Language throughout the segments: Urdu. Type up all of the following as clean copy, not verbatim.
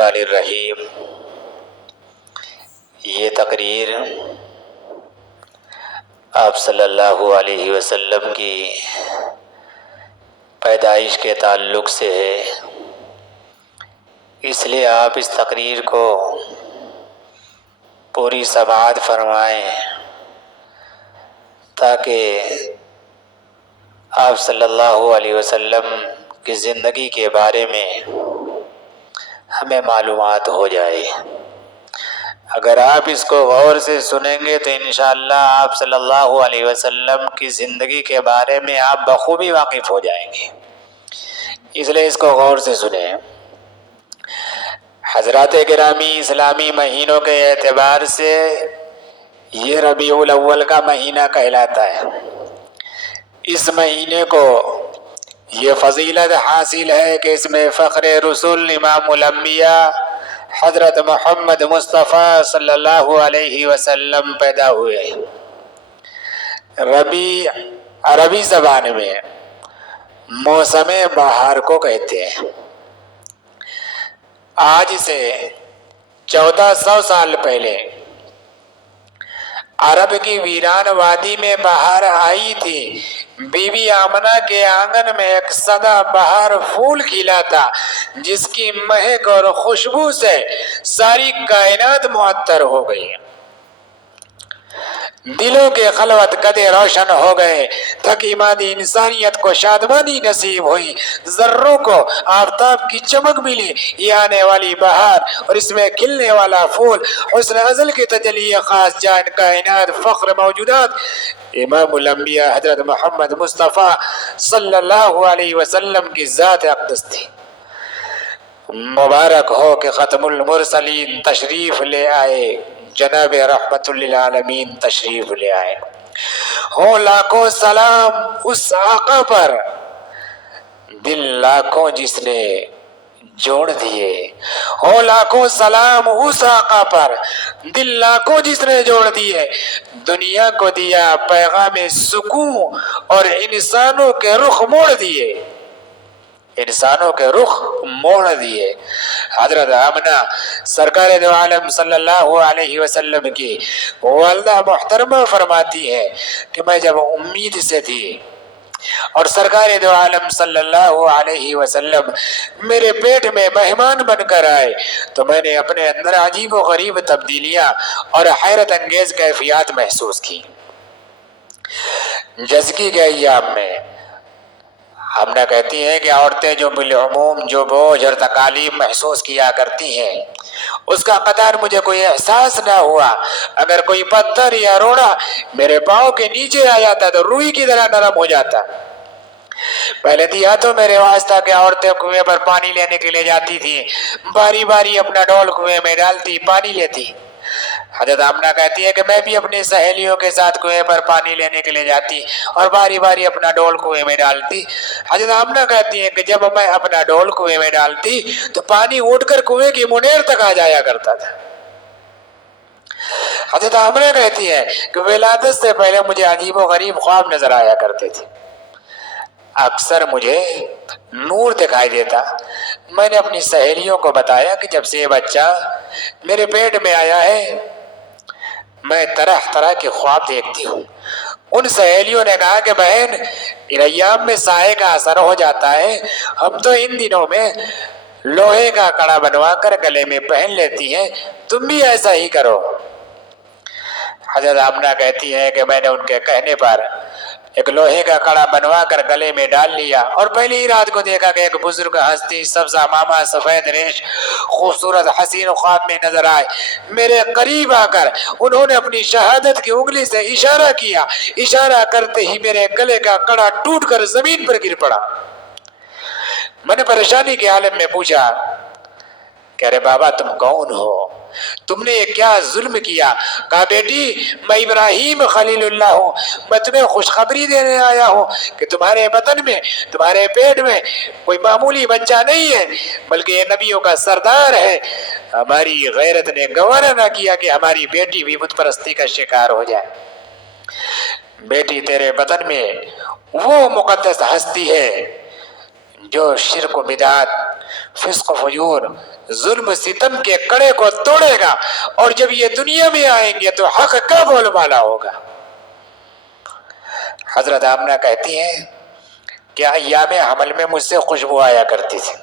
الرحمن الرحیم۔ یہ تقریر آپ صلی اللہ علیہ وسلم کی پیدائش کے تعلق سے ہے، اس لیے آپ اس تقریر کو پوری سماعت فرمائیں تاکہ آپ صلی اللہ علیہ وسلم کی زندگی کے بارے میں ہمیں معلومات ہو جائے۔ اگر آپ اس کو غور سے سنیں گے تو انشاءاللہ آپ صلی اللہ علیہ وسلم کی زندگی کے بارے میں آپ بخوبی واقف ہو جائیں گے، اس لیے اس کو غور سے سنیں۔ حضرات گرامی، اسلامی مہینوں کے اعتبار سے یہ ربیع الاول کا مہینہ کہلاتا ہے۔ اس مہینے کو یہ فضیلت حاصل ہے کہ اس میں فخر رسول امام الانبیاء حضرت محمد مصطفیٰ صلی اللہ علیہ وسلم پیدا ہوئے۔ ربیع عربی زبان میں موسم بہار کو کہتے ہیں۔ آج سے 1400 سال پہلے عرب کی ویران وادی میں بہار آئی تھی۔ بی بی آمنہ کے آنگن میں ایک سدا بہار پھول کھلا تھا جس کی مہک اور خوشبو سے ساری کائنات معطر ہو گئی۔ دلوں کے خلوت کدے روشن ہو گئے، تھکی مادی انسانیت کو شادمانی نصیب ہوئی، ذروں کو آفتاب کی چمک ملی۔ یہ آنے والی بہار اور اس میں کھلنے والا پھول حسن ازل کی تجلی خاص جان کائنات فخر موجودات امام الانبیاء حضرت محمد مصطفیٰ صلی اللہ علیہ وسلم کی ذات اقدس تھی۔ مبارک ہو کہ ختم المرسلین تشریف لے آئے، جناب رحمت للعالمین تشریف لے آئے۔ ہو لاکھوں سلام اس آقا پر، دل لاکھوں جس نے جوڑ دیے۔ ہو لاکھوں سلام اس آقا پر، دل لاکھوں جس نے جوڑ دیے۔ دنیا کو دیا پیغام سکون اور انسانوں کے رخ موڑ دیے، انسانوں کے رخ موڑ دیے۔ حضرت آمنہ سرکار دو عالم صلی اللہ علیہ وسلم کی والدہ محترمہ فرماتی ہے کہ میں جب امید سے تھی اور سرکار دو عالم صلی اللہ علیہ وسلم میرے پیٹ میں مہمان بن کر آئے تو میں نے اپنے اندر عجیب و غریب تبدیلیاں اور حیرت انگیز کیفیات محسوس کی۔ جزگی کے ایام میں ہم نہ کہتی ہیں کہ عورتیں جو بالعموم جو بوجھ اور تکالیف محسوس کیا کرتی ہیں اس کا قدر مجھے کوئی احساس نہ ہوا۔ اگر کوئی پتھر یا روڑا میرے پاؤں کے نیچے آ جاتا تو روئی کی طرح نرم ہو جاتا۔ پہلے دیا تو میرے واسطہ کہ عورتیں کنویں پر پانی لینے کے لیے جاتی تھی، باری باری اپنا ڈول کنویں میں ڈالتی، پانی لیتی۔ حضرت آمنہ کہتی ہے کہ میں بھی اپنی سہیلیوں کے ساتھ کنویں پر پانی لینے کے لیے جاتی اور باری باری اپنا ڈول کنویں میں ڈالتی۔ حضرت آمنہ کہتی ہے کہ جب میں اپنا ڈول کنویں میں ڈالتی تو پانی اٹھ کر کنویں کی منیر تک آ جایا کرتا تھا۔ حضرت آمنہ کہتی ہے کہ ولادت سے پہلے مجھے عجیب و غریب خواب نظر آیا کرتے تھے، اکثر مجھے نور دکھائی دیتا۔ میں نے اپنی سہیلیوں کو بتایا کہ جب سے یہ بچہ میرے پیٹ میں آیا ہے میں طرح طرح کے خواب دیکھتی ہوں۔ ان سہیلیوں نے کہا کہ بہن ان ایام میں سائے کا اثر ہو جاتا ہے، ہم تو ان دنوں میں لوہے کا کڑا بنوا کر گلے میں پہن لیتی ہیں، تم بھی ایسا ہی کرو۔ حضرت آمنہ کہتی ہے کہ میں نے ان کے کہنے پر ایک لوہے کا کڑا بنوا کر گلے میں ڈال لیا اور پہلی ہی رات کو دیکھا کہ ایک بزرگ ہستی سبز عمامہ سفید ریش خوبصورت حسین خواب میں نظر آئے۔ میرے قریب آ کر انہوں نے اپنی شہادت کی انگلی سے اشارہ کیا، اشارہ کرتے ہی میرے گلے کا کڑا ٹوٹ کر زمین پر گر پڑا۔ میں نے پریشانی کے عالم میں پوچھا کہ ارے بابا تم کون ہو، تم نے یہ کیا ظلم کیا؟ کہا بیٹی میں ابراہیم خلیل اللہ ہوں، میں تمہیں خوشخبری دینے آیا ہوں کہ تمہارے بدن میں تمہارے پیٹ میں کوئی معمولی بچہ نہیں ہے بلکہ یہ نبیوں کا سردار ہے۔ ہماری غیرت نے گوارا نہ کیا کہ ہماری بیٹی بھی بت پرستی کا شکار ہو جائے۔ بیٹی تیرے بدن میں وہ مقدس ہستی ہے جو شرک و بدعت، فسق و فجور، ظلم ستم کے کڑے کو توڑے گا، اور جب یہ دنیا میں آئیں گے تو حق کا بول بالا ہوگا۔ حضرت آمنہ کہتی ہیں کہ ایام حمل میں مجھ سے خوشبو آیا کرتی تھی۔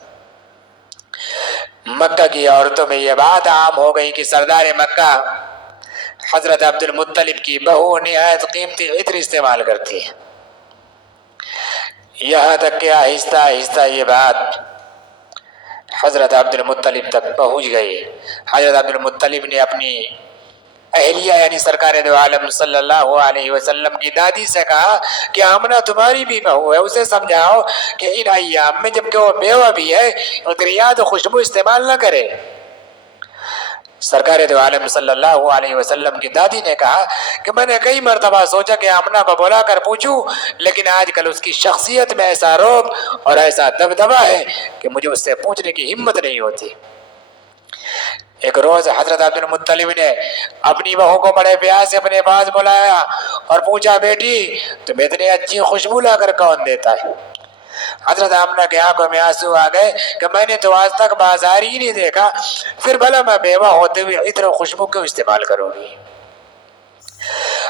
مکہ کی عورتوں میں یہ بات عام ہو گئی کہ سردار مکہ حضرت عبد المطلب کی بہو نہایت قیمتی عطر استعمال کرتی ہے، یہاں تک کہ آہستہ آہستہ یہ بات حضرت عبد المطلب تک پہنچ گئی۔ حضرت عبد المطلب نے اپنی اہلیہ یعنی سرکار دو عالم صلی اللہ علیہ وسلم کی دادی سے کہا کہ آمنہ تمہاری بھی بہو ہے، اسے سمجھاؤ کہ ان ایام میں جب کہ وہ بیوہ بھی ہے عطریات و خوشبو استعمال نہ کرے۔ سرکار دو عالم صلی اللہ علیہ وسلم کی دادی نے کہا کہ میں نے کئی مرتبہ سوچا کہ آمنہ کو بلا کر پوچھوں، لیکن آج کل اس کی شخصیت میں ایسا رعب اور ایسا دبدبہ ہے کہ مجھے اس سے پوچھنے کی ہمت نہیں ہوتی۔ ایک روز حضرت عبد المطلب نے اپنی بہو کو بڑے پیار سے اپنے پاس بلایا اور پوچھا بیٹی تمہیں اتنی اچھی خوشبو لا کر کون دیتا ہے؟ حضرت آمنہ کے آنکھوں میں آنسو آ گئے کہ میں نے تو آج تک بازار ہی نہیں دیکھا، پھر بھلا میں بیوہ ہوتے ہوئے عطر و خوشبو کیوں استعمال کروں گی؟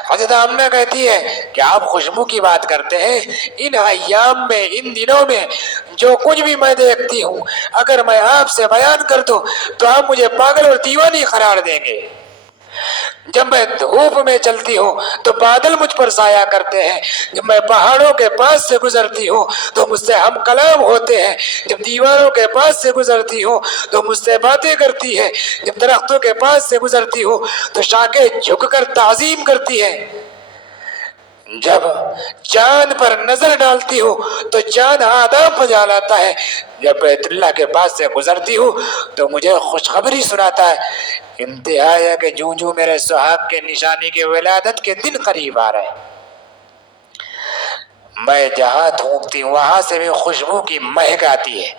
حضرت آمنہ کہتی ہے کہ آپ خوشبو کی بات کرتے ہیں، ان ایام میں ان دنوں میں جو کچھ بھی میں دیکھتی ہوں اگر میں آپ سے بیان کر دوں تو آپ مجھے پاگل اور دیوانی قرار دیں گے۔ جب میں دھوپ میں چلتی ہوں تو بادل مجھ پر سایہ کرتے ہیں، جب میں پہاڑوں کے پاس سے گزرتی ہوں تو مجھ سے ہم کلام ہوتے ہیں، جب دیواروں کے پاس سے گزرتی ہوں تو مجھ سے باتیں کرتی ہے، جب درختوں کے پاس سے گزرتی ہوں تو شاخیں جھک کر تعظیم کرتی ہے، جب چاند پر نظر ڈالتی ہوں تو چاند آداب بجا لاتا ہے، جب بیت اللہ کے پاس سے گزرتی ہوں تو مجھے خوشخبری سناتا ہے۔ انتہا ہے کہ جوں جوں میرے سہاگ کے نشانی کے ولادت کے دن قریب آ رہے، میں جہاں تھونکتی ہوں وہاں سے بھی خوشبو کی مہک آتی ہے۔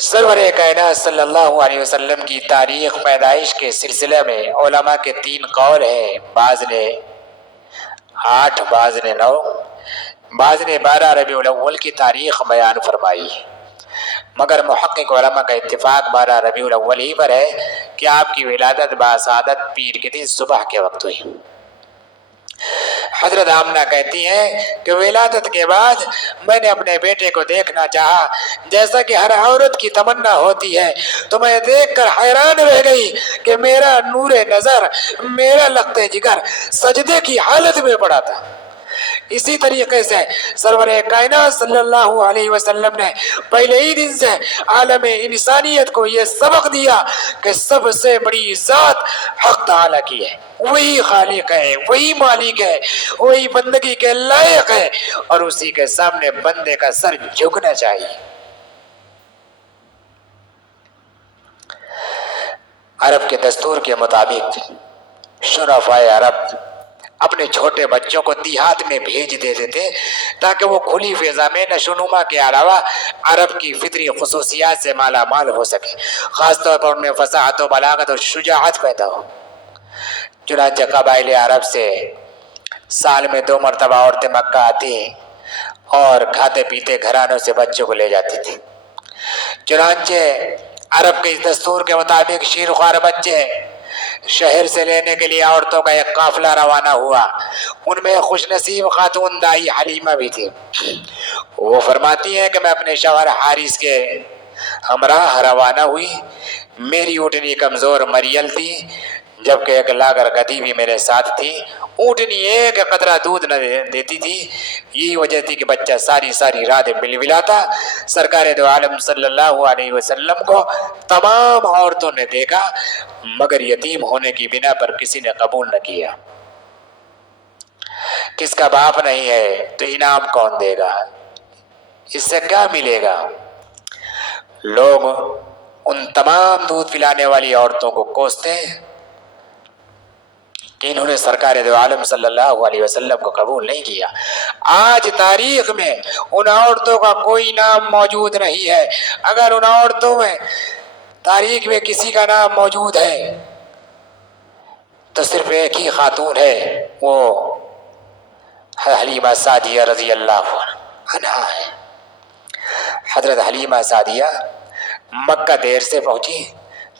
سرور کائنات صلی اللہ علیہ وسلم کی تاریخ پیدائش کے سلسلے میں علماء کے 3 قول ہیں، بعض نے 8، بعض نے 9، بعض نے 12 ربیع الاول کی تاریخ بیان فرمائی، مگر محقق علماء کا اتفاق 12 ربیع الاول ہی پر ہے کہ آپ کی ولادت باسعادت پیر کے دن صبح کے وقت ہوئی۔ حضرت آمنہ کہتی ہیں کہ ولادت کے بعد میں نے اپنے بیٹے کو دیکھنا چاہا جیسا کہ ہر عورت کی تمنا ہوتی ہے، تو میں دیکھ کر حیران رہ گئی کہ میرا نور نظر، میرا لخت جگر سجدے کی حالت میں پڑا تھا۔ اسی طریقے سے سرور کائنات صلی اللہ علیہ وسلم نے پہلے ہی دن سے عالم انسانیت کو یہ سبق دیا کہ سب سے بڑی ذات حق تعالیٰ کی ہے، وہی خالق ہے، وہی مالک ہے، وہی بندگی کے لائق ہے، اور اسی کے سامنے بندے کا سر جھکنا چاہیے۔ عرب کے دستور کے مطابق شرفائے عرب اپنے چھوٹے بچوں کو دیہات میں بھیج دیتے تھے تاکہ وہ کھلی فضا میں نشوونما کے علاوہ عرب کی فطری خصوصیات سے مالا مال ہو سکے، خاص طور پر ان میں فصاحت و بلاغت اور شجاعت پیدا ہو۔ چنانچہ قبائل عرب سے سال میں 2 مرتبہ عورتیں مکہ آتی اور کھاتے پیتے گھرانوں سے بچوں کو لے جاتی تھی۔ چنانچہ عرب کے اس دستور کے مطابق شیرخوار بچے شہر سے لینے کے لیے عورتوں کا ایک قافلہ روانہ ہوا، ان میں خوش نصیب خاتون دائی حلیمہ بھی تھی۔ وہ فرماتی ہیں کہ میں اپنے شوہر حارث کے ہمراہ روانہ ہوئی، میری اونٹنی کمزور مریل تھی جبکہ ایک لاغر گدھی بھی میرے ساتھ تھی، اونٹنی ایک قطرہ دودھ نہ دیتی تھی، یہی وجہ تھی کہ بچہ ساری رات بلبلاتا۔ سرکار دو عالم صلی اللہ علیہ وسلم کو تمام عورتوں نے دیکھا مگر یتیم ہونے کی بنا پر کسی نے قبول نہ کیا۔ کس کا باپ نہیں ہے تو انعام کون دے گا، اس سے کیا ملے گا؟ لوگ ان تمام دودھ پلانے والی عورتوں کو کوستے ہیں کہ انہوں نے سرکار دو عالم صلی اللہ علیہ وسلم کو قبول نہیں کیا۔ آج تاریخ میں ان عورتوں کا کوئی نام موجود نہیں ہے، اگر ان عورتوں میں تاریخ میں کسی کا نام موجود ہے تو صرف ایک ہی خاتون ہے، وہ حلیمہ سعدیہ رضی اللہ عنہ۔ عنہا ہے۔ حضرت حلیمہ سعدیہ مکہ دیر سے پہنچی،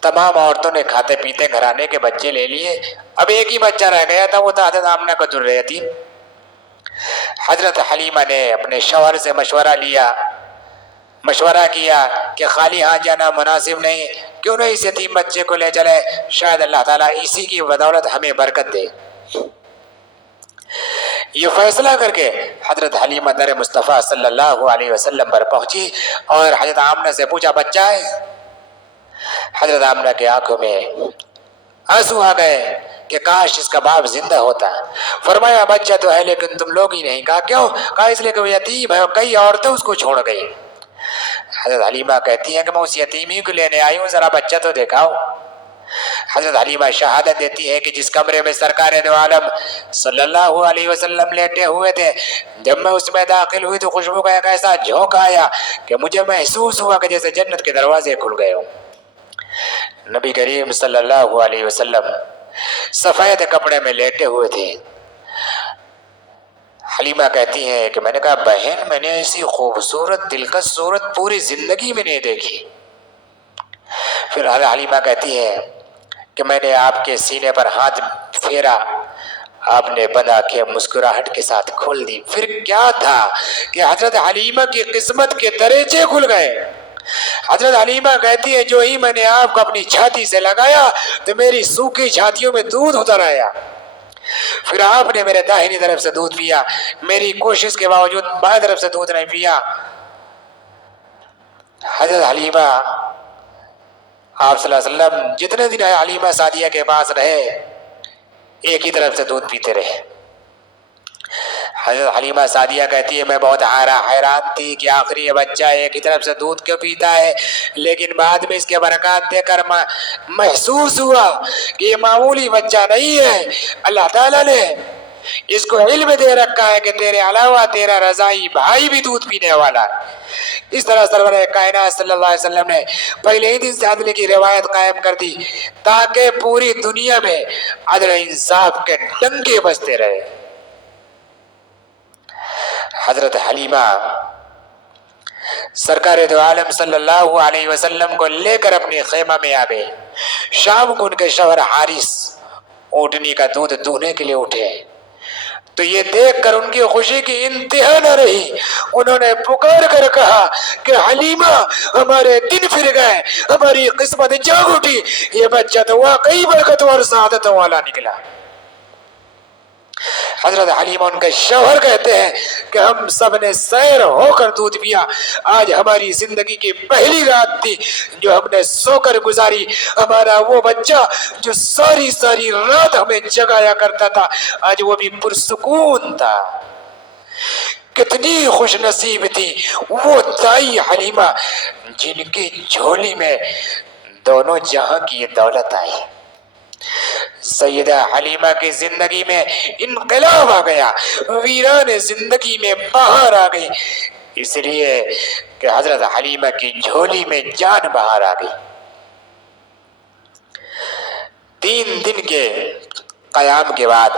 تمام عورتوں نے کھاتے پیتے گھرانے کے بچے لے لیے، اب ایک ہی بچہ رہ گیا تھا، وہ تھا حضرت آمنہ کا در یتیم۔ حضرت حلیمہ نے اپنے شوہر سے مشورہ کیا کہ خالی ہاتھ جانا مناسب نہیں، کیوں نہ اس یتیم بچے کو لے چلے، شاید اللہ تعالیٰ اسی کی بدولت ہمیں برکت دے۔ یہ فیصلہ کر کے حضرت حلیمہ در مصطفیٰ صلی اللہ علیہ وسلم پر پہنچی اور حضرت آمنہ سے پوچھا بچہ ہے؟ حضرت آمنہ کی آنکھوں میں آنسو آ گئے کہ کاش اس کا باپ زندہ ہوتا۔ فرمایا بچہ تو ہے لیکن تم لوگ ہی نہیں۔ کہا کیوں؟ کہا اس لیے کہ وہ یتیم ہے اور کئی عورتیں اس کو چھوڑ گئی۔ حضرت حلیمہ کہتی ہیں کہ میں اس یتیمی کو لینے آئی ہوں، ذرا بچہ تو دکھاؤ۔ حضرت حلیمہ شہادت دیتی ہے کہ جس کمرے میں سرکار دو عالم صلی اللہ علیہ وسلم لیٹے ہوئے تھے، جب میں اس میں داخل ہوئی تو خوشبو کا ایک ایسا جھونکا آیا کہ مجھے محسوس ہوا کہ جیسے جنت کے دروازے کھل گئے ہوں۔ نبی کریم صلی اللہ علیہ وسلم سفید کپڑے میں لیٹے ہوئے تھے۔ حلیمہ کہتی ہیں کہ میں نے کہا بہن میں نے ایسی خوبصورت دلکش صورت پوری زندگی میں نہیں دیکھی۔ پھر حلیمہ کہتی ہے کہ میں نے آپ کے سینے پر ہاتھ پھیرا، آپ نے بند آنکھیں مسکراہٹ کے ساتھ کھول دی۔ پھر کیا تھا کہ حضرت حلیمہ کی قسمت کے دریچے کھل گئے۔ حضرت حلیمہ کہتی ہے جو ہی میں نے آپ کو اپنی چھاتی سے لگایا تو میری سوکھی چھاتیوں میں دودھ اتر آیا۔ پھر آپ نے میرے داہنی طرف سے دودھ پیا، میری کوشش کے باوجود بائیں طرف سے دودھ نہیں پیا۔ حضرت حلیمہ آپ صلی اللہ علیہ وسلم جتنے دن حلیمہ سعدیہ کے پاس رہے ایک ہی طرف سے دودھ پیتے رہے۔ حضرت حلیمہ سعدیہ کہتی ہے میں بہت حیران تھی کہ آخر یہ بچہ ایک ہی طرف سے دودھ کیوں پیتا ہے، لیکن بعد میں اس کے برکات دے کر محسوس ہوا کہ یہ معمولی بچہ نہیں ہے، اللہ تعالیٰ نے اس کو علم دے رکھا ہے کہ تیرے علاوہ تیرا رضائی بھائی بھی دودھ پینے والا ہے۔ اس طرح سرور کائنات صلی اللہ علیہ وسلم نے پہلے ہی دن سے عدل کی روایت قائم کر دی تاکہ پوری دنیا میں عدل انصاف کے ڈنکے بجتے رہے۔ حضرت حلیمہ سرکار دو عالم صلی اللہ علیہ وسلم کو لے کر اپنے خیمہ میں آ گئے۔ شام کو ان کے شوہر حارث اونٹنی کا دودھ دوہنے کے لیے اٹھے تو یہ دیکھ کر ان کی خوشی کی انتہا نہ رہی، انہوں نے پکار کر کہا کہ حلیمہ ہمارے دن پھر گئے، ہماری قسمت جاگ اٹھی، یہ بچہ تو واقعی برکت اور سعادتوں والا نکلا۔ حضرت حلیمہ ان کے شوہر کہتے ہیں کہ ہم سب نے سیر ہو کر دودھ پیا، آج ہماری زندگی کی پہلی رات تھی جو ہم نے سو کر گزاری، ہمارا وہ بچہ جو ساری ساری رات ہمیں جگایا کرتا تھا آج وہ بھی پرسکون تھا۔ کتنی خوش نصیب تھی وہ دائی حلیمہ جن کی جھولی میں دونوں جہاں کی دولت آئی۔ سیدہ حلیمہ کی زندگی میں انقلاب آ گیا، ویران زندگی میں بہار آ گئی، اس لیے کہ حضرت حلیمہ کی جھولی میں جان بہار آ گئی۔ 3 دن کے قیام کے بعد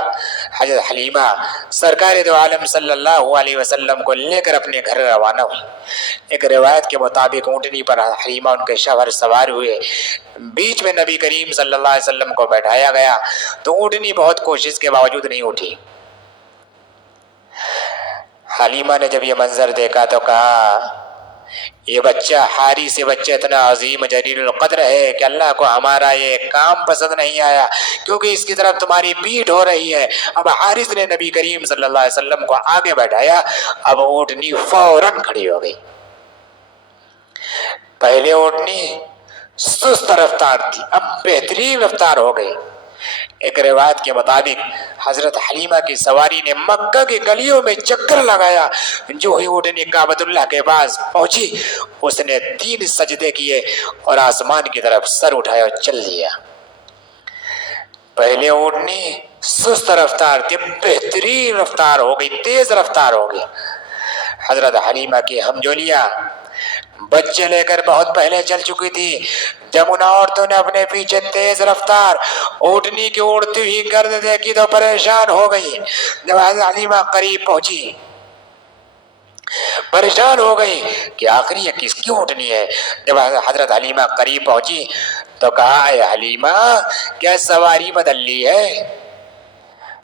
حضرت حلیمہ سرکار دو عالم صلی اللہ علیہ وسلم کو لے کر اپنے گھر روانہ ہوئی۔ ایک روایت کے مطابق اونٹنی پر حلیمہ ان کے شوہر سوار ہوئے، بیچ میں نبی کریم صلی اللہ علیہ وسلم کو بیٹھایا گیا تو اونٹنی بہت کوشش کے باوجود نہیں اٹھی۔ حلیمہ نے جب یہ منظر دیکھا تو کہا یہ بچہ حارث سے بچہ اتنا عظیم جلیل القدر ہے کہ اللہ کو ہمارا یہ کام پسند نہیں آیا کیونکہ اس کی طرف تمہاری پیٹھ ہو رہی ہے۔ اب حارث نے نبی کریم صلی اللہ علیہ وسلم کو آگے بیٹھایا، اب اونٹنی فوراً کھڑی ہو گئی۔ پہلے اونٹنی سست رفتار تھی، اب بہترین رفتار ہو گئی۔ ایک روایت کے مطابق حضرت حلیمہ کی سواری نے مکہ کی گلیوں میں چکر لگایا، جو ہی اونٹنی کعبۃ اللہ کے پاس پہنچی اس نے 3 سجدے کیے اور آسمان کی طرف سر اٹھایا اور چل دیا۔ پہلے اونٹنی سست رفتار تھی، بہترین رفتار ہو گئی، تیز رفتار ہو گئی۔ حضرت حلیمہ کی ہمجولیاں بچے لے کر بہت پہلے چل چکی تھی، جب ان عورتوں نے اپنے پیچھے تیز رفتار اونٹنی کی اڑتی ہوئی گرد دیکھی تو پریشان ہو گئی۔ جب حضرت حلیمہ قریب پہنچی، پریشان ہو گئی کہ آخر یہ کس کی اونٹنی ہے۔ جب حضرت حلیمہ قریب پہنچی تو کہا اے حلیمہ کیا سواری بدل لی ہے؟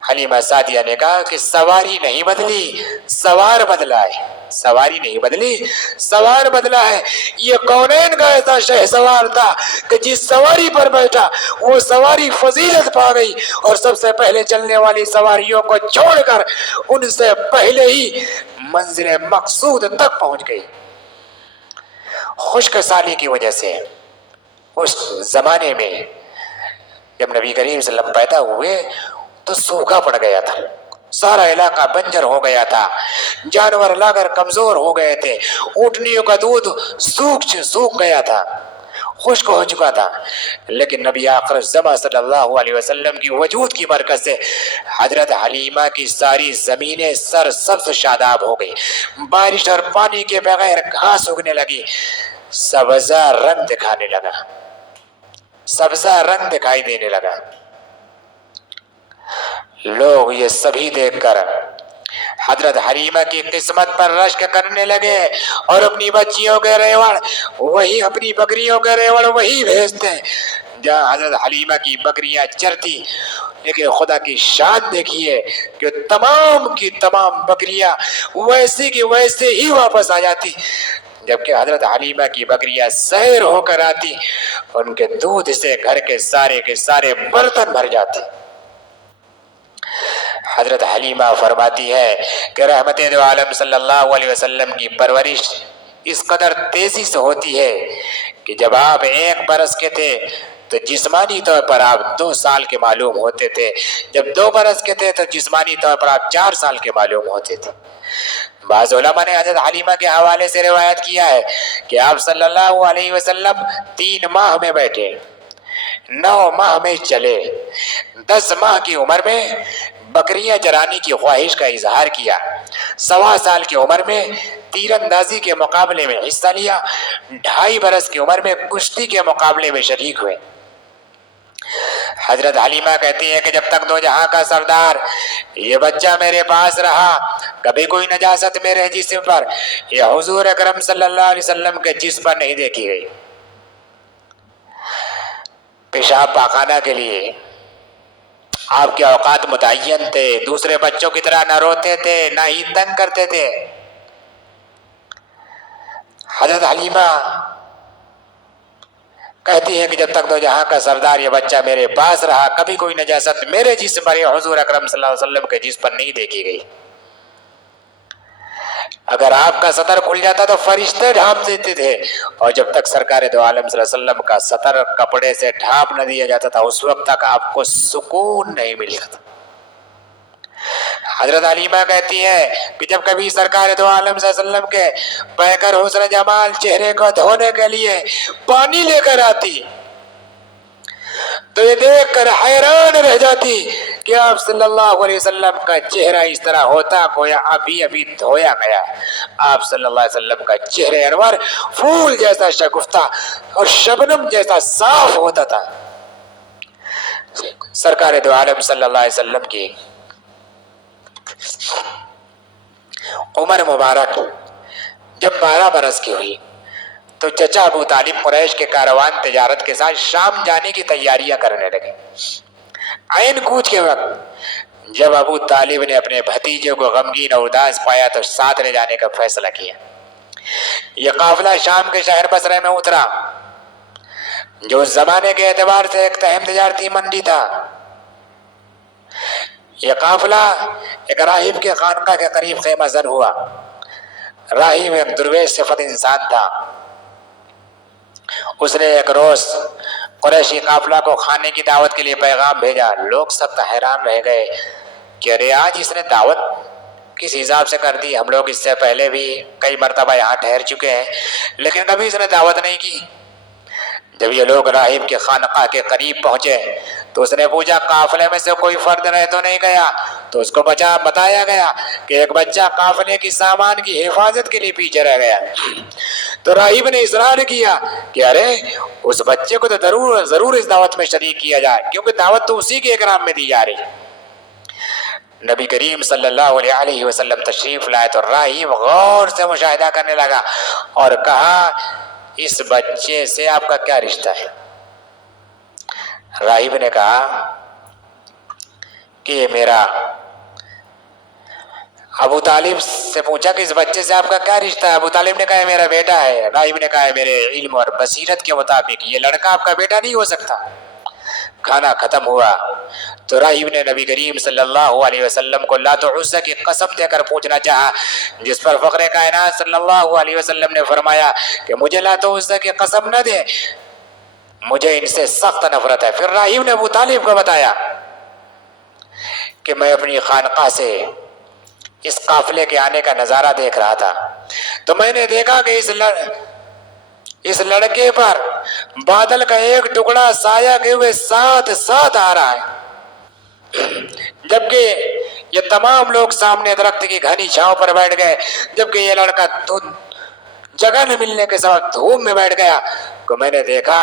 حلیمہ سعدیہ نے کہا کہ سواری نہیں بدلی، سوار بدلا ہے۔ سواری نہیں بدلی، سوار بدلا ہے۔ یہ کونین کا ایسا شہ سوار تھا کہ جس سواری پر بیٹھا وہ سواری فضیلت پا گئی، اور سب سے پہلے چلنے والی سواریوں کو چھوڑ کر ان سے پہلے ہی منزل مقصود تک پہنچ گئی۔ خشک سالی کی وجہ سے اس زمانے میں جب نبی کریم صلی اللہ علیہ وسلم پیدا ہوئے تو سوکھا پڑ گیا تھا، سارا علاقہ بنجر ہو گیا تھا، جانور لا کر کمزور ہو گئے تھے، اونٹنیوں کا دودھ سوکھ گیا تھا، خشک ہو چکا تھا۔ لیکن نبی آخر الزماں صلی اللہ علیہ وسلم کی وجود کی برکت سے حضرت حلیمہ کی ساری زمینیں سر سبز شاداب ہو گئی، بارش اور پانی کے بغیر گھاس اگنے لگی، سبزہ رنگ دکھانے لگا، سبزہ رنگ دکھائی دینے لگا۔ لوگ یہ سبھی دیکھ کر حضرت حلیمہ کی قسمت پر رشک کرنے لگے اور اپنی بچیوں کے ریوڑ وہی، اپنی بکریوں کے ریوڑ وہی بھیجتے جہاں حضرت حلیمہ کی بکریاں چرتی۔ لیکن خدا کی شان دیکھیے کہ تمام کی تمام بکریاں ویسے کی ویسے ہی واپس آ جاتی، جبکہ حضرت حلیمہ کی بکریاں سیر ہو کر آتی، ان کے دودھ سے گھر کے سارے برتن بھر جاتے۔ حضرت حلیمہ فرماتی ہے کہ رحمت دو عالم صلی اللہ علیہ وسلم کی پرورش اس قدر تیزی سے ہوتی ہے کہ جب آپ 1 برس کے تھے تو جسمانی طور پر آپ 2 سال کے معلوم ہوتے تھے، جب 2 برس کے تھے تو جسمانی طور پر آپ 4 سال کے معلوم ہوتے تھے۔ بعض علماء نے حضرت حلیمہ کے حوالے سے روایت کیا ہے کہ آپ صلی اللہ علیہ وسلم 3 ماہ میں بیٹھے، 9 ماہ میں چلے، 10 ماہ کی عمر میں بکریاں چرانے کی خواہش کا اظہار کیا، 1.25 سال کی عمر میں تیر اندازی کے مقابلے میں حصہ لیا، 2.5 برس کی عمر میں کشتی کے مقابلے میں شریک ہوئے۔ حضرت حلیمہ کہتی ہے کہ جب تک 2 جہاں کا سردار یہ بچہ میرے پاس رہا، کبھی کوئی نجاست میرے جسم پر یا حضور اکرم صلی اللہ علیہ وسلم کے جسم پر نہیں دیکھی گئی۔ پیشاب پاخانہ کے لیے آپ کے اوقات متعین تھے، دوسرے بچوں کی طرح نہ روتے تھے نہ ہی تنگ کرتے تھے۔ حضرت حلیمہ کہتی ہے کہ جب تک 2 جہاں کا سردار یہ بچہ میرے پاس رہا، کبھی کوئی نجاست میرے جسم پر یا حضور اکرم صلی اللہ علیہ وسلم کے جسم پر نہیں دیکھی گئی۔ اگر آپ کا سطر کھل جاتا تو فرشتے ڈھانپ دیتے تھے، اور جب تک سرکار دو عالم صلی اللہ علیہ وسلم کا سطر کپڑے سے ڈھانپ نہ دیا جاتا تھا اس وقت تک آپ کو سکون نہیں ملتا تھا۔ حضرت حلیمہ کہتی ہے کہ جب کبھی سرکار دو عالم صلی اللہ علیہ وسلم کے پیکر حسن جمال چہرے کو دھونے کے لیے پانی لے کر آتی تو یہ دیکھ کر حیران رہ جاتی کہ آپ صلی اللہ علیہ وسلم کا چہرہ اس طرح ہوتا گویا ابھی دھویا گیا۔ آپ صلی اللہ علیہ وسلم کا چہرہ انور پھول جیسا شگفتہ اور شبنم جیسا صاف ہوتا تھا۔ سرکار دو عالم صلی اللہ علیہ وسلم کی عمر مبارک جب 12 برس کی ہوئی تو چچا ابو طالب قریش کے کاروان تجارت کے ساتھ شام جانے کی تیاریاں کرنے لگے۔ عین کوچ کے وقت جب ابو طالب نے اپنے بھتیجے کو غمگین اور اداس پایا تو ساتھ لے جانے کا فیصلہ کیا۔ یہ قافلہ شام کے شہر بصرہ میں اترا جو اس زمانے کے اعتبار سے ایک اہم تجارتی منڈی تھا۔ یہ قافلہ ایک راہب کے خانقاہ کے قریب خیمہ زن ہوا۔ راہب ایک درویش صفت انسان تھا۔ اس نے ایک روز قریشی قافلہ کو کھانے کی دعوت کے لیے پیغام بھیجا۔ لوگ سخت حیران رہ گئے کہ ارے آج اس نے دعوت کس حساب سے کر دی؟ ہم لوگ اس سے پہلے بھی کئی مرتبہ یہاں ٹھہر چکے ہیں لیکن کبھی اس نے دعوت نہیں کی۔ جب یہ لوگ راہب کے خانقاہ کے قریب پہنچے تو اس نے پوچھا قافلے میں سے کوئی فرد رہ تو نہیں گیا؟ تو اس کو بتایا گیا کہ ایک بچہ قافلے کی سامان کی حفاظت کے لیے پیچھے رہ گیا۔ تو راہب نے اصرار کیا کہ ارے اس بچے کو تو ضرور اس دعوت میں شریک کیا جائے کیونکہ دعوت تو اسی کے اکرام میں دی جا رہی ہے۔ نبی کریم صلی اللہ علیہ وسلم تشریف لائے تو راہب غور سے مشاہدہ کرنے لگا اور کہا اس بچے سے آپ کا کیا رشتہ ہے؟ راہب نے کہا کہ یہ میرا، ابو طالب سے پوچھا کہ اس بچے سے آپ کا کیا رشتہ ہے؟ ابو طالب نے کہا میرا بیٹا ہے۔ راہب نے کہا میرے علم اور بصیرت کے مطابق یہ لڑکا آپ کا بیٹا نہیں ہو سکتا۔ کھانا ختم ہوا تو راہب نے نبی کریم صلی اللہ علیہ وسلم کو لات و عزا کی قسم دے کر پوچھنا چاہا، جس پر فخر کائنات صلی اللہ علیہ وسلم نے فرمایا کہ مجھے لات و عزا کی قسم نہ دے، مجھے ان سے سخت نفرت ہے۔ پھر راہب نے ابو طالب کو بتایا کہ میں اپنی خانقاہ سے اس قافلے کے آنے کا نظارہ دیکھ رہا تھا تو میں نے دیکھا کہ اس لڑکے پر بادل کا ایک ٹکڑا سایہ کے ہوئے ساتھ ساتھ آ رہا ہے، جبکہ یہ تمام لوگ سامنے درخت کی گھنی چھاؤں پر بیٹھ گئے، جبکہ یہ لڑکا جگہ نہ ملنے کے سبب دھوپ میں بیٹھ گیا۔ تو میں نے دیکھا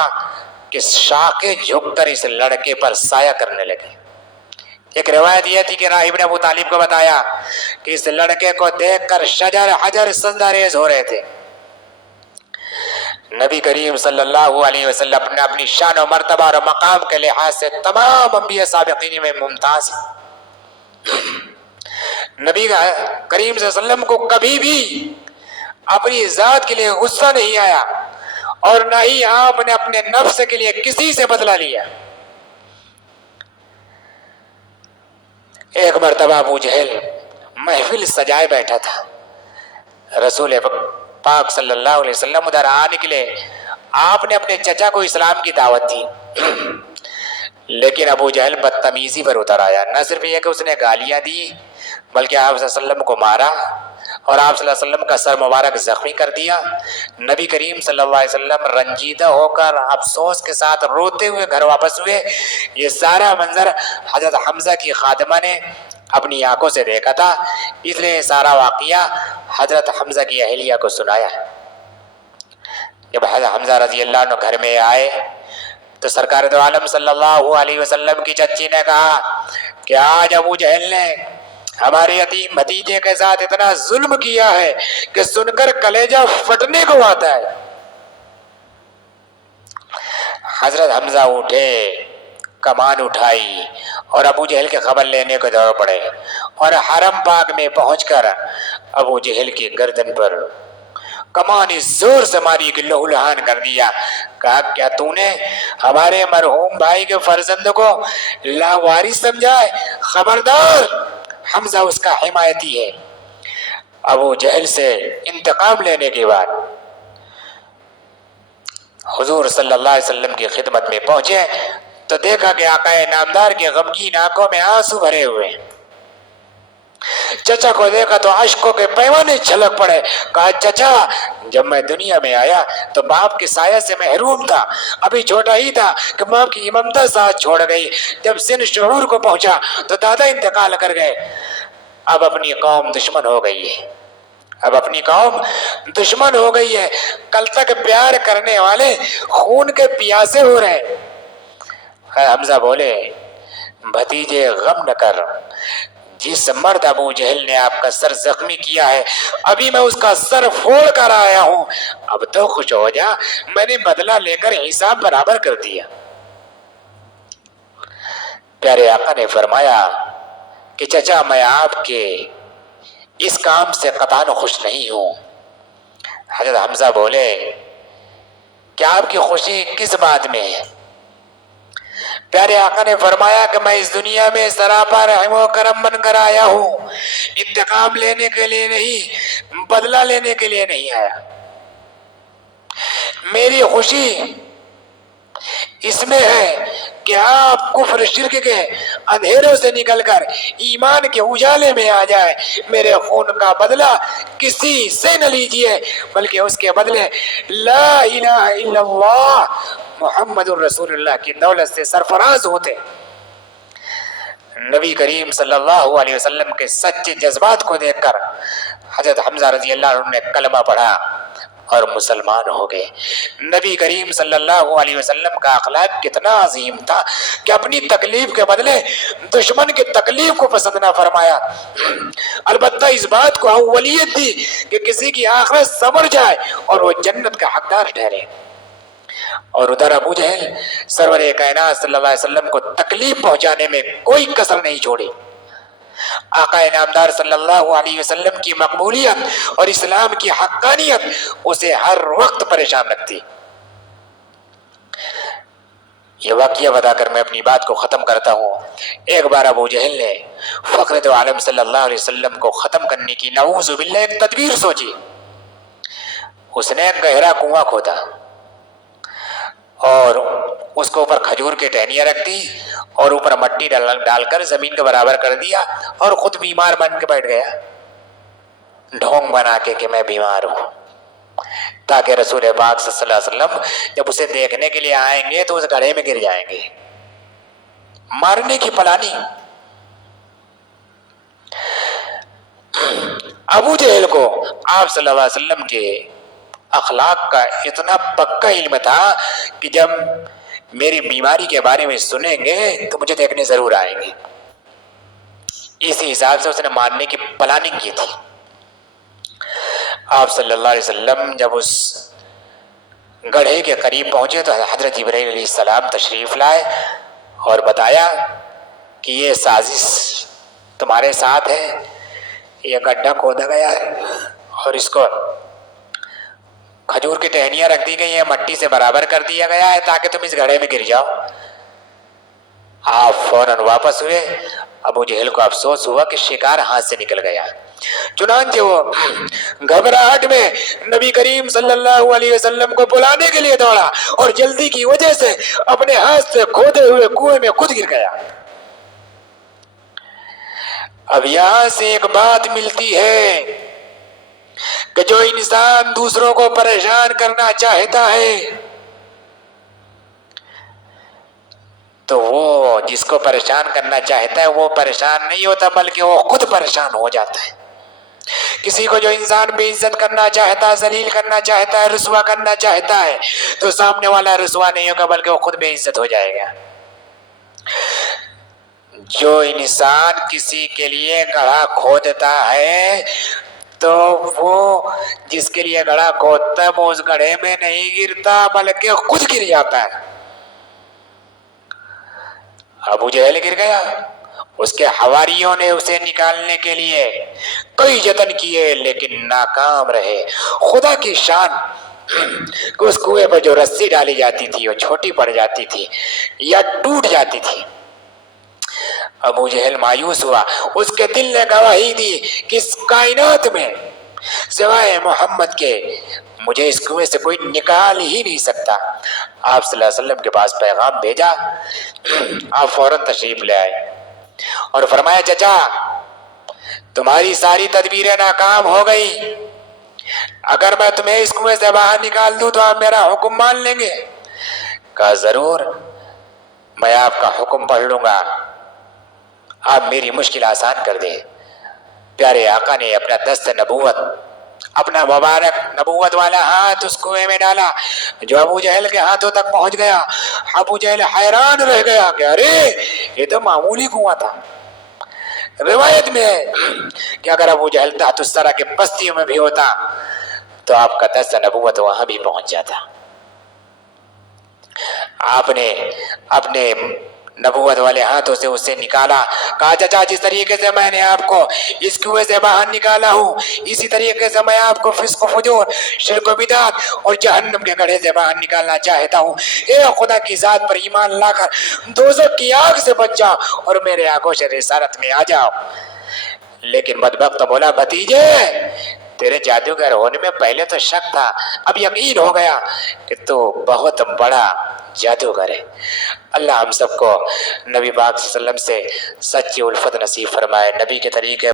کہ شاخیں جھک کر اس لڑکے پر سایہ کرنے لگی۔ ایک روایت یہ تھی کہ راہب نے ابو طالب کو بتایا کہ اس لڑکے کو دیکھ کر شجر حجر سجدہ ریز ہو رہے تھے۔ نبی کریم صلی اللہ علیہ وسلم نے اپنی شان و مرتبہ اور مقام کے لحاظ سے تمام انبیاء سابقین میں ممتاز ہیں۔ نبی کریم صلی اللہ علیہ وسلم کو کبھی بھی اپنی ذات کے لیے غصہ نہیں آیا اور نہ ہی آپ نے اپنے نفس کے لیے کسی سے بدلہ لیا۔ ایک مرتبہ ابو جہل محفل سجائے بیٹھا تھا، رسول پاک صلی اللہ علیہ وسلم ادھر آ نکلے، آپ نے اپنے چچا کو اسلام کی دعوت دی، لیکن ابو جہل بدتمیزی پر اتر آیا۔ نہ صرف یہ کہ اس نے گالیاں دی بلکہ آپ صلی اللہ علیہ وسلم کو مارا اور آپ صلی اللہ علیہ وسلم کا سر مبارک زخمی کر دیا۔ نبی کریم صلی اللہ علیہ وسلم رنجیدہ ہو کر افسوس کے ساتھ روتے ہوئے گھر واپس ہوئے۔ یہ سارا منظر حضرت حمزہ کی خادمہ نے اپنی آنکھوں سے دیکھا تھا، اس لیے سارا واقعہ حضرت حمزہ کی اہلیہ کو سنایا۔ جب حضرت حمزہ رضی اللہ عنہ گھر میں آئے تو سرکار دو عالم صلی اللہ علیہ وسلم کی چچی نے کہا کہ آج ابو جہل نے ہمارے یتیم بھتیجے کے ساتھ اتنا ظلم کیا ہے کہ سن کر کلیجہ پھٹنے کو آتا ہے۔ حضرت حمزہ اٹھے، کمان اٹھائی اور ابو جہل کے خبر لینے کو دوڑ پڑے اور حرم پاک میں پہنچ کر ابو جہل کی گردن پر کمان اس زور سے ماری کہ لہو لہان کر دیا۔ کہا کیا تو نے ہمارے مرحوم بھائی کے فرزند کو لاوارث سمجھا ہے؟ خبردار، حمزہ اس کا حمایتی ہے۔ ابو جہل سے انتقام لینے کے بعد حضور صلی اللہ علیہ وسلم کی خدمت میں پہنچے تو دیکھا کہ آقا نامدار کے غمگین آنکھوں میں آنسو بھرے ہوئے۔ چچا کو دیکھا تو اشکوں کے پیمانے چھلک پڑے۔ کہا چچا، جب میں دنیا میں آیا تو باپ کے سایہ سے محروم تھا، ابھی چھوٹا ہی تھا کہ باپ کی ممتا ساتھ چھوڑ گئی۔ جب سن شعور کو پہنچا تو دادا انتقال کر گئے۔ اب اپنی قوم دشمن ہو گئی ہے، اب اپنی قوم دشمن ہو گئی ہے، کل تک پیار کرنے والے خون کے پیاسے ہو رہے۔ حمزہ بولے بھتیجے غم نہ کر، جس مرد ابو جہل نے آپ کا سر زخمی کیا ہے ابھی میں اس کا سر پھوڑ کر آیا ہوں، اب تو خوش ہو جا، میں نے بدلہ لے کر حساب برابر کر دیا۔ پیارے آقا نے فرمایا کہ چچا میں آپ کے اس کام سے قطعاً خوش نہیں ہوں۔ حضرت حمزہ بولے کہ آپ کی خوشی کس بات میں ہے؟ پیارے آقا نے فرمایا کہ میں اس دنیا میں سراپا رحم و کرم بن کر آیا ہوں، انتقام لینے کے لیے نہیں، بدلہ لینے کے لیے نہیں آیا۔ میری خوشی اس میں ہے کہ آپ کفر شرک کے اندھیروں سے نکل کر ایمان کے اجالے میں آ جائے۔ میرے خون کا بدلہ کسی سے نہ لیجیے بلکہ اس کے بدلے لا الہ الا اللہ محمد الرسول اللہ کی دولت سے سرفراز ہوتے۔ نبی کریم صلی اللہ علیہ وسلم کے سچے جذبات کو دیکھ کر حضرت حمزہ رضی اللہ عنہ نے کلمہ پڑھا اور مسلمان ہو گئے۔ نبی کریم صلی اللہ علیہ وسلم کا اخلاق کتنا عظیم تھا کہ اپنی تکلیف کے بدلے دشمن کی تکلیف کو پسند نہ فرمایا، البتہ اس بات کو اولیت دی کہ کسی کی آخرت سنور جائے اور وہ جنت کا حقدار ٹھہرے۔ اور ادھر ابو جہل سرور کائنات صلی اللہ علیہ وسلم کو تکلیف پہنچانے میں کوئی کسر نہیں چھوڑی۔ آقا انعامدار صلی اللہ علیہ وسلم کی مقبولیت اور اسلام کی حقانیت اسے ہر وقت پریشان رکھتی۔ یہ واقعہ بتا کر میں اپنی بات کو ختم کرتا ہوں۔ ایک بار ابو جہل نے فخر دو عالم صلی اللہ علیہ وسلم کو ختم کرنے کی نعوذ باللہ ایک تدبیر سوچی۔ اس نے ایک گہرا کنواں کھودا اور اس کو اوپر کھجور کی ٹہنیاں رکھ دی اور اوپر مٹی ڈال کر زمین کے برابر کر دیا اور خود بیمار بن کے بیٹھ گیا، ڈھونگ بنا کے کہ میں بیمار ہوں، تاکہ رسول پاک صلی اللہ علیہ وسلم جب اسے دیکھنے کے لیے آئیں گے تو اس گڑھے میں گر جائیں گے۔ مارنے کی پلانی۔ ابو جہل کو آپ صلی اللہ علیہ وسلم کے اخلاق کا اتنا پکا علم تھا کہ جب میری بیماری کے بارے میں سنیں گے تو مجھے دیکھنے ضرور آئیں گے۔ اسی حساب سے اس نے مارنے کی پلاننگ کی تھی۔ آپ صلی اللہ علیہ وسلم جب اس گڑھے کے قریب پہنچے تو حضرت جبرائیل علیہ السلام تشریف لائے اور بتایا کہ یہ سازش تمہارے ساتھ ہے، یہ گڈھا کھودا گیا ہے اور اس کو کھجور کی ٹہنیاں رکھ دی گئی ہیں، مٹی سے برابر کر دیا گیا ہے تاکہ تم اس گڑھے میں گر جاؤ۔ آپ فوراً واپس ہوئے۔ ابو جہل کو افسوس ہوا کہ شکار ہاتھ سے نکل گیا، چنانچہ وہ گھبراہٹ میں نبی کریم صلی اللہ علیہ وسلم کو بلانے کے لیے دوڑا اور جلدی کی وجہ سے اپنے ہاتھ سے کھودے ہوئے کنویں میں خود گر گیا۔ اب یہاں سے ایک بات ملتی ہے کہ جو انسان دوسروں کو پریشان کرنا چاہتا ہے تو وہ جس کو پریشان کرنا چاہتا ہے وہ پریشان نہیں ہوتا بلکہ وہ خود پریشان ہو جاتا ہے۔ کسی کو جو انسان بے عزت کرنا چاہتا ہے، ذلیل کرنا چاہتا ہے، رسوا کرنا چاہتا ہے تو سامنے والا رسوا نہیں ہوگا بلکہ وہ خود بے عزت ہو جائے گا۔ جو انسان کسی کے لیے گڑھا کھودتا ہے تو وہ جس کے لیے گڑھا کھودتا ہے وہ اس گڑھے میں نہیں گرتا بلکہ خود گر جاتا ہے۔ ابو جہل گر گیا، اس کے حواریوں نے اسے نکالنے کے لیے کئی جتن کیے لیکن ناکام رہے۔ خدا کی شان کہ اس کنویں پر جو رسی ڈالی جاتی تھی وہ چھوٹی پڑ جاتی تھی یا ٹوٹ جاتی تھی۔ ابو جہل مایوس ہوا، اس کے دل نے گواہی دی کہ اس کائنات میں سوائے محمد کے مجھے اس کنویں سے کوئی نکال ہی نہیں سکتا۔ آپ صلی اللہ علیہ وسلم کے پاس پیغام بھیجا، آپ فوراً تشریف لے آئے اور فرمایا چچا تمہاری ساری تدبیریں ناکام ہو گئی، اگر میں تمہیں اس کنویں سے باہر نکال دوں تو آپ میرا حکم مان لیں گے؟ کہا ضرور، میں آپ کا حکم پڑھ لوں گا، آپ میری مشکل آسان کر دیں۔ پیارے آقا نے اپنا دست نبوت، اپنا مبارک نبوت والا ہاتھ اس کنویں میں ڈالا جو ابو جہل کے ہاتھوں تک پہنچ گیا۔ ابو جہل حیران رہ گیا کہ ارے یہ تو معمولی کنواں تھا۔ روایت میں ہے کہ اگر ابو جہل تحت الثری کے بستیوں میں بھی ہوتا تو آپ کا دست نبوت وہاں بھی پہنچ جاتا۔ آپ نے اپنے نبوت والے ہاتھوں سے اسے نکالا، کہا چچا جس طریقے سے میں نے آپ کو اس کنویں سے باہر نکالا ہوں اسی طریقے سے میں آپ کو فسق و فجور، شرک و بدعت اور جہنم کے گڑھے سے باہر نکالنا چاہتا ہوں۔ اے خدا کی ذات پر ایمان لا کر دوزخ کی آگ سے بچ جاؤ اور میرے آگوش رسالت میں آ جاؤ۔ لیکن بدبخت بولا بھتیجے تیرے جادوگر ہونے میں پہلے تو شک تھا، اب یقین ہو گیا کہ تو بہت بڑا جادوگر ہے۔ اللہ ہم سب کو نبی پاک صلی اللہ علیہ وسلم سے سچی الفت نصیب فرمائے، نبی کے طریقے